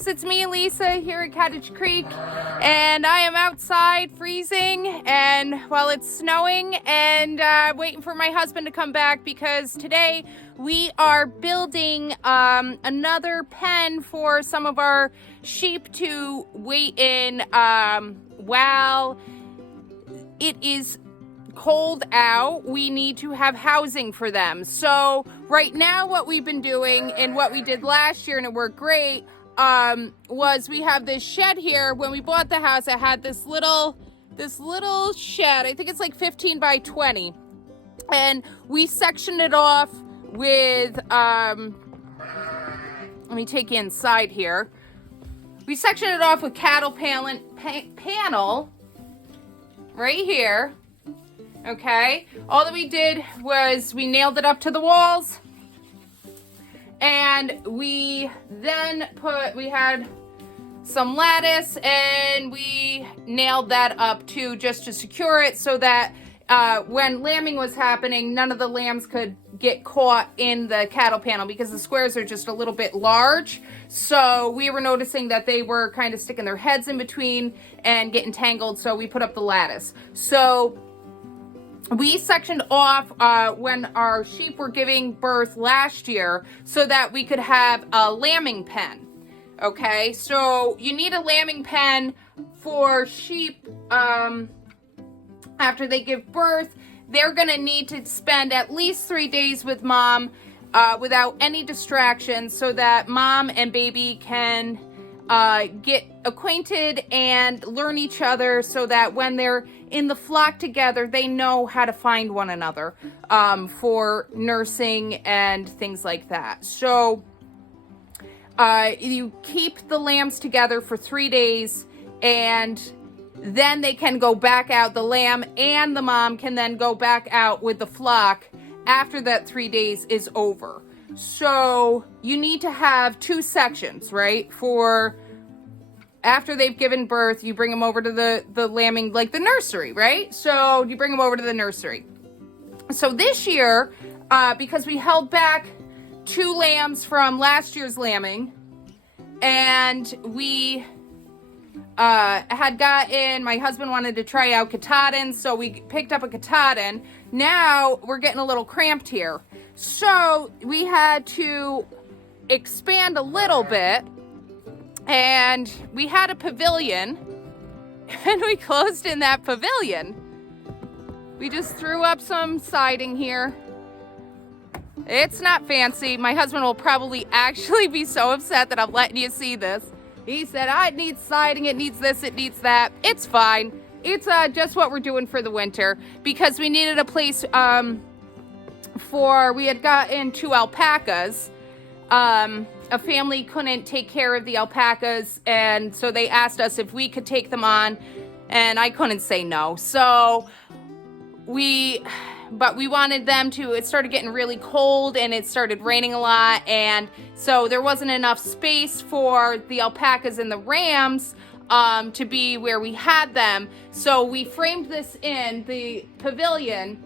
guys, it's me, Lisa, here at Cottage Creek, and I am outside freezing and while it's snowing and waiting for my husband to come back because today we are building another pen for some of our sheep to wait in while it is cold out. We need to have housing for them. So right now what we've been doing and what we did last year, and it worked great, was we have this shed here. When we bought the house, it had this little shed. I think it's like 15 by 20. And we sectioned it off with, let me take you inside here. We sectioned it off with cattle panel right here. Okay, all that we did was we nailed it up to the walls, and we then we had some lattice and we nailed that up too, just to secure it so that when lambing was happening, none of the lambs could get caught in the cattle panel because the squares are just a little bit large. So we were noticing that they were kind of sticking their heads in between and getting tangled, so we put up the lattice. So we sectioned off when our sheep were giving birth last year so that we could have a lambing pen. Okay, so you need a lambing pen for sheep after they give birth. They're gonna need to spend at least 3 days with mom without any distractions so that mom and baby can get acquainted and learn each other so that when they're in the flock together, they know how to find one another for nursing and things like that. So you keep the lambs together for 3 days, and then they can go back out. The lamb and the mom can then go back out with the flock after that 3 days is over. So you need to have 2 sections, right? For after they've given birth, you bring them over to the lambing, like the nursery, right? So you bring them over to the nursery. So this year, because we held back 2 lambs from last year's lambing, and we had gotten, my husband wanted to try out Katahdin, so we picked up a Katahdin. Now we're getting a little cramped here. So we had to expand a little bit, and we had a pavilion, and we closed in that pavilion. We just threw up some siding here. It's not fancy. My husband will probably actually be so upset that I'm letting you see this. He said, it needs siding, it needs this, it needs that. It's fine. It's just what we're doing for the winter because we needed a place we had gotten 2 alpacas. A family couldn't take care of the alpacas, and so they asked us if we could take them on, and I couldn't say no. So but we wanted them to, it started getting really cold and it started raining a lot, and so there wasn't enough space for the alpacas and the rams to be where we had them. So we framed this in the pavilion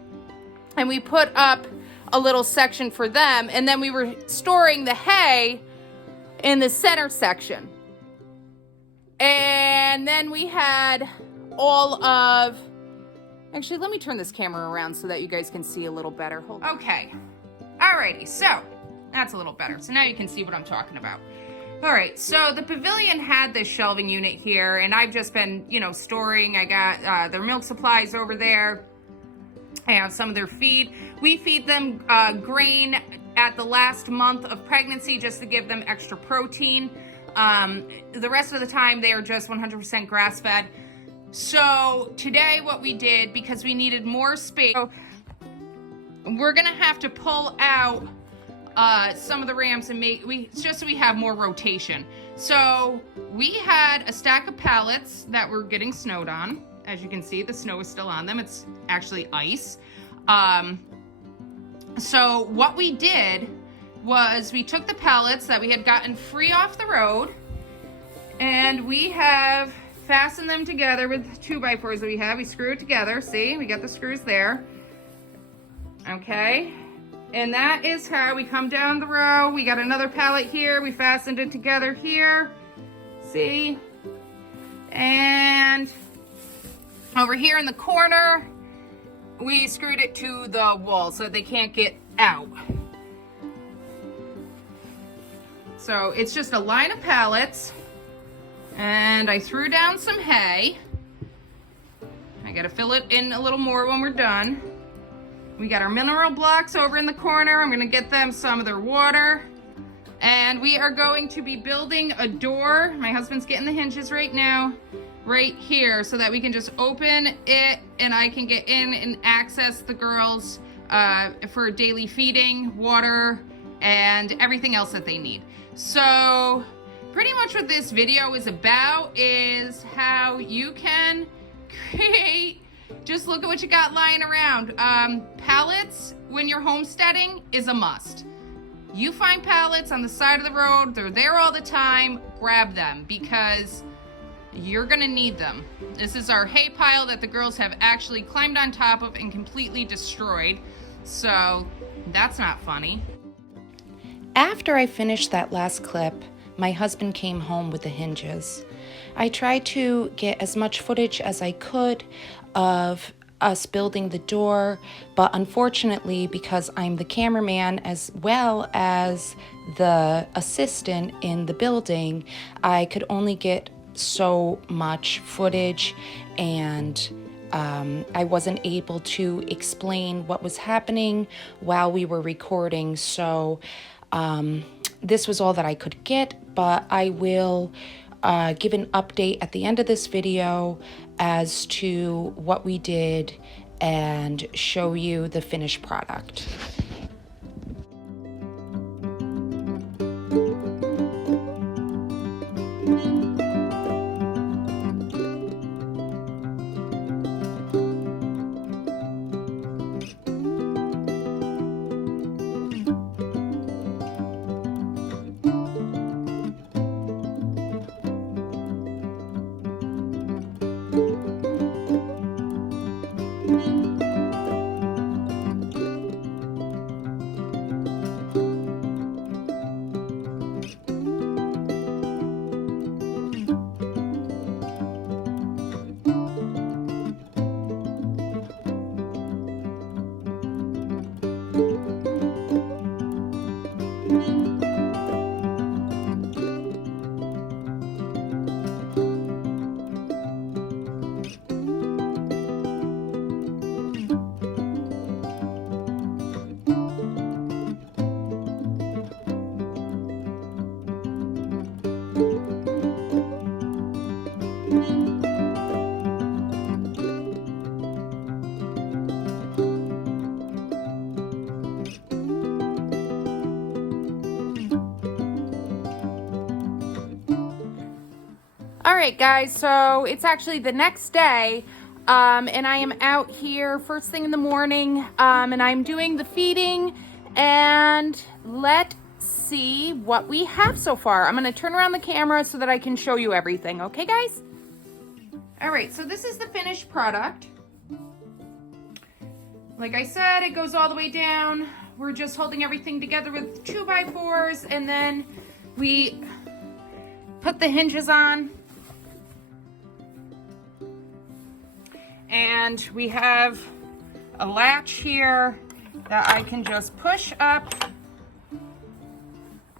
and we put up a little section for them, and then we were storing the hay in the center section. And then we had all of, actually, let me turn this camera around so that you guys can see a little better. Hold on. Okay. Alrighty, so that's a little better. So now you can see what I'm talking about. All right, so the pavilion had this shelving unit here, and I've just been, storing. I got their milk supplies over there. I have some of their feed. We feed them grain at the last month of pregnancy just to give them extra protein. The rest of the time, they are just 100% grass-fed. So today what we did, because we needed more space, we're gonna have to pull out some of the rams and just so we have more rotation. So we had a stack of pallets that were getting snowed on. As you can see, the snow is still on them. It's actually ice. So what we did was we took the pallets that we had gotten free off the road, and we have fastened them together with 2x4s that we have. We screw it together. See, we got the screws there. Okay. And that is how we come down the row. We got another pallet here. We fastened it together here. See? And over here in the corner, we screwed it to the wall so they can't get out. So it's just a line of pallets, and I threw down some hay. I gotta fill it in a little more when we're done. We got our mineral blocks over in the corner. I'm gonna get them some of their water. And we are going to be building a door. My husband's getting the hinges right now, right here, so that we can just open it and I can get in and access the girls for daily feeding, water, and everything else that they need. So pretty much what this video is about is how you can create, just look at what you got lying around. Pallets when you're homesteading is a must. You find pallets on the side of the road, they're there all the time, grab them because you're gonna need them. This is our hay pile that the girls have actually climbed on top of and completely destroyed. So that's not funny. After I finished that last clip, my husband came home with the hinges. I tried to get as much footage as I could of us building the door, but unfortunately, because I'm the cameraman as well as the assistant in the building, I could only get so much footage, and I wasn't able to explain what was happening while we were recording. So this was all that I could get, but I will give an update at the end of this video as to what we did and show you the finished product. All right, guys, so it's actually the next day, and I am out here first thing in the morning, and I'm doing the feeding, and let's see what we have so far. I'm gonna turn around the camera so that I can show you everything, okay, guys? All right, so this is the finished product. Like I said, it goes all the way down. We're just holding everything together with 2x4s, and then we put the hinges on. And we have a latch here that I can just push up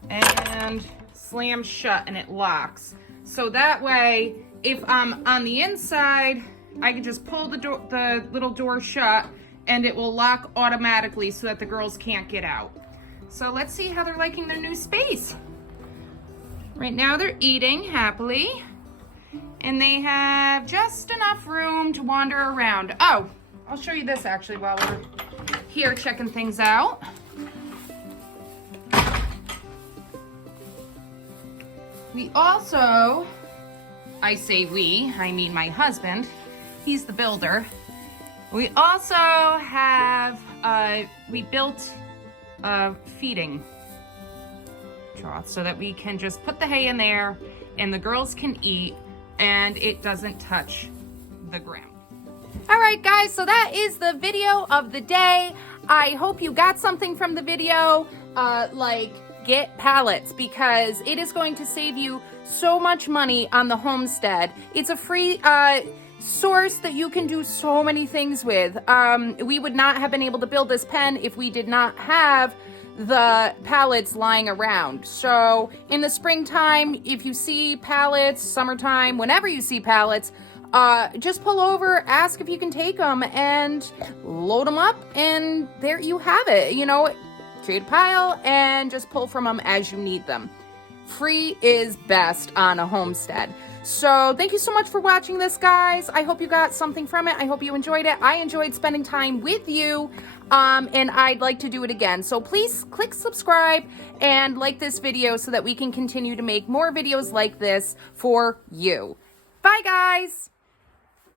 and slam shut, and it locks. So that way, if I'm on the inside, I can just pull the little door shut and it will lock automatically so that the girls can't get out. So let's see how they're liking their new space. Right now they're eating happily. And they have just enough room to wander around. Oh, I'll show you this actually while we're here checking things out. We also, I say we, I mean my husband, he's the builder. We also have, we built a feeding trough so that we can just put the hay in there and the girls can eat and it doesn't touch the ground. All right, guys, so that is the video of the day. I hope you got something from the video, like get Pallets because it is going to save you so much money on the Homestead. It's a free source that you can do so many things with. We would not have been able to build this pen if we did not have the pallets lying around. So in the springtime, if you see pallets, summertime, whenever you see pallets, just pull over, ask if you can take them, and load them up, and there you have it. You know, create a pile and just pull from them as you need them. Free is best on a Homestead. So thank you so much for watching this, guys. I hope you got something from it. I hope you enjoyed it. I enjoyed spending time with you, and I'd like to do it again. So please click subscribe and like this video so that we can continue to make more videos like this for you. Bye, guys.